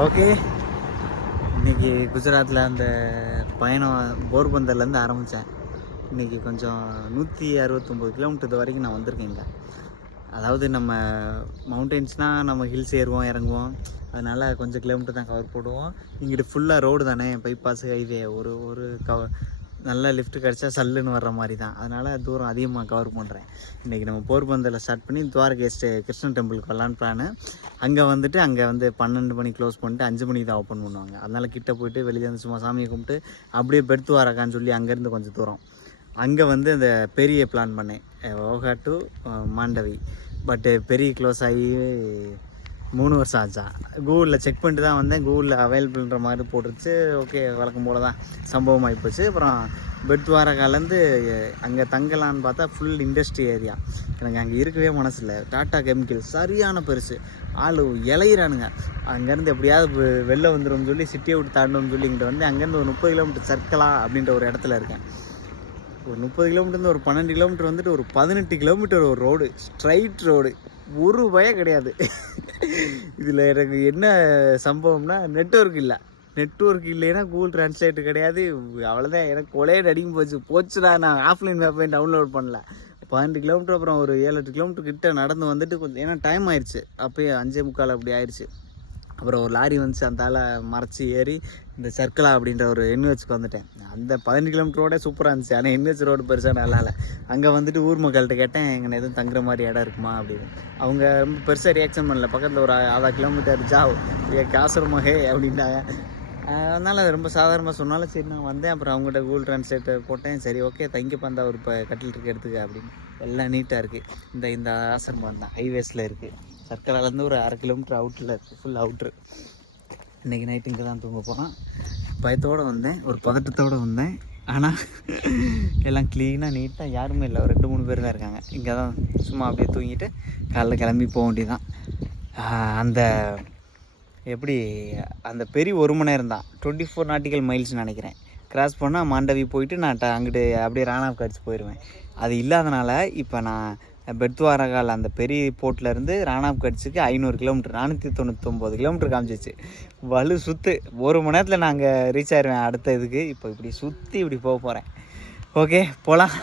Okay, இன்றைக்கி குஜராத்தில் அந்த பயணம் போர்பந்தர்லேருந்து ஆரம்பித்தேன். இன்றைக்கி கொஞ்சம் 169 கிலோமீட்டர் இது வரைக்கும் நான் வந்திருக்கேங்க. அதாவது நம்ம மவுண்டெயின்ஸ்னால் நம்ம ஹில்ஸ் ஏறுவோம் இறங்குவோம், அதனால் கொஞ்சம் கிலோமீட்டர் தான் கவர் போடுவோம். இங்கிட்டு ஃபுல்லாக ரோடு தானே, பைபாஸ் ஹைவே, ஒரு நல்ல லிஃப்ட் கிடச்சா சல்லுன்னு வர்ற மாதிரி தான். அதனால் தூரம் அதிகமாக கவர் பண்ணுறேன். இன்றைக்கி நம்ம போர்பந்தரில் ஸ்டார்ட் பண்ணி துவாரகேஸ்ட்டு கிருஷ்ணன் டெம்பிளுக்கு வரலான்னு பிளானு. அங்கே வந்து 12 மணி க்ளோஸ் பண்ணிட்டு 5 மணிக்கு தான் ஓப்பன் பண்ணுவாங்க. அதனால் கிட்டே போயிட்டு வெளியே வந்து சும்மா சாமியை கும்பிட்டு அப்படியே பெட்துவாரகான்னு சொல்லி அங்கேருந்து கொஞ்சம் தூரம் அங்கே வந்து அந்த பெரிய பிளான் பண்ணேன், ஓகா டு மாண்டவி. பட்டு பெரிய க்ளோஸ் ஆகி 3 வருஷம் ஆச்சா. கூகுளில் செக் பண்ணிட்டு தான் வந்தேன். கூகுளில் அவைலபிள்ன்ற மாதிரி போட்டுருச்சு. ஓகே, வழக்கம் போல் தான் சம்பவம் ஆகிப்போச்சு. அப்புறம் பெட்துவாரகாலேருந்து அங்கே தங்கலான்னு பார்த்தா ஃபுல் இண்டஸ்ட்ரி ஏரியா. எனக்கு அங்கே இருக்கவே மனசில்லை. டாட்டா கெமிக்கல் சரியான பெருசு, ஆள் இலையிறானுங்க. அங்கேருந்து எப்படியாவது வெளில வந்துடும் சொல்லி சிட்டியை விட்டு தாண்டணும்னு சொல்லி இங்கிட்ட வந்து அங்கேருந்து ஒரு 30 கிலோமீட்டர் சர்க்கலா அப்படின்ற ஒரு இடத்துல இருக்கேன். ஒரு 30 கிலோமீட்டர்ந்து ஒரு 12 கிலோமீட்டர் வந்துட்டு ஒரு 18 கிலோமீட்டர் ஒரு ரோடு, ஸ்ட்ரைட் ரோடு, ஒரு பயம் கிடையாது. இதில் எனக்கு என்ன சம்பவம்னா நெட்வொர்க் இல்லைன்னா கூகுள் ட்ரான்ஸ்லேட்டு கிடையாது. அவ்வளோதான், எனக்கு கொலையே அடிக்கும் போச்சுடா. நான் ஆஃப்லைன் மேப்பை டவுன்லோட் பண்ணல. 12 கிலோமீட்டர் அப்புறம் ஒரு 7-8 கிலோமீட்டர் கிட்ட நடந்து வந்துட்டு கொஞ்சம், ஏன்னா டைம் ஆயிடுச்சு, அப்போயே 5:45 அப்படி ஆயிடுச்சு. அப்புறம் ஒரு லாரி வந்துச்சு, அந்த ஆளை மறைச்சி ஏறி இந்த சர்க்கலா அப்படின்ற ஒரு என்ஹெச்சுக்கு வந்துட்டேன். அந்த 15 கிலோமீட்டரோட சூப்பராக இருந்துச்சு. ஆனால் என்ஹெச் ரோடு பெருசாக நல்லா இல்லை. அங்கே வந்துட்டு ஊர் மக்கள்கிட்ட கேட்டேன், எங்கே எதுவும் தங்குற மாதிரி இடம் இருக்குமா அப்படின்னு. அவங்க ரொம்ப பெருசாக ரியாக்ஷன் பண்ணல. பக்கத்தில் ஒரு 1/2 கிலோமீட்டர் ஜாவ் காசரமஹே அப்படின்ட்டாங்க. அதனால் அது ரொம்ப சாதாரணமாக சொன்னாலும் சரி நான் வந்தேன். அப்புறம் அவங்ககிட்ட கூகுள் ட்ரான்ஸ்லேட்டர் போட்டேன். சரி ஓகே, தங்கிப்பா, அந்த ஒரு கட்டில் இருக்க எடுத்துக்க அப்படின்னு. எல்லாம் நீட்டாக இருக்குது. இந்த ஆசிரமம் தான் ஹைவேஸில் இருக்குது. சர்க்கராலேருந்து ஒரு 1/2 கிலோமீட்டர் அவுட்டில் இருக்குது, ஃபுல் அவுட்ரு. இன்றைக்கி நைட்டு இங்கே தான் தூங்க போகிறோம். பயத்தோடு வந்தேன், ஒரு பதட்டத்தோடு வந்தேன். ஆனால் எல்லாம் க்ளீனாக நீட்டாக, யாருமே இல்லை, ஒரு 2-3 பேர் தான் இருக்காங்க. இங்கே தான் சும்மா அப்படியே தூங்கிட்டு காலைல கிளம்பி போக வேண்டியதான். அந்த எப்படி அந்த பெரிய 1 மணி நேரம் தான், 24 நாட்டிக்கல் மைல்ஸ்னு நினைக்கிறேன். கிராஸ் பண்ணால் மாண்டவி போயிட்டு நான் அங்கிட்டு அப்படியே ராணாவுக்கு கடிச்சு போயிடுவேன். அது இல்லாதனால இப்போ நான் பெட்துவாரகால் அந்த பெரிய போர்ட்லேருந்து ராணாவுக்கு கடிச்சுக்கு 500 கிலோமீட்டர், 499 கிலோமீட்டர் காமிச்சிச்சு. வலு சுற்று 1 மணி நேரத்தில் நான் அங்கே ரீச் ஆயிடுவேன் அடுத்த இதுக்கு. இப்போ இப்படி சுற்றி இப்படி போக போகிறேன். ஓகே, போகலாம்.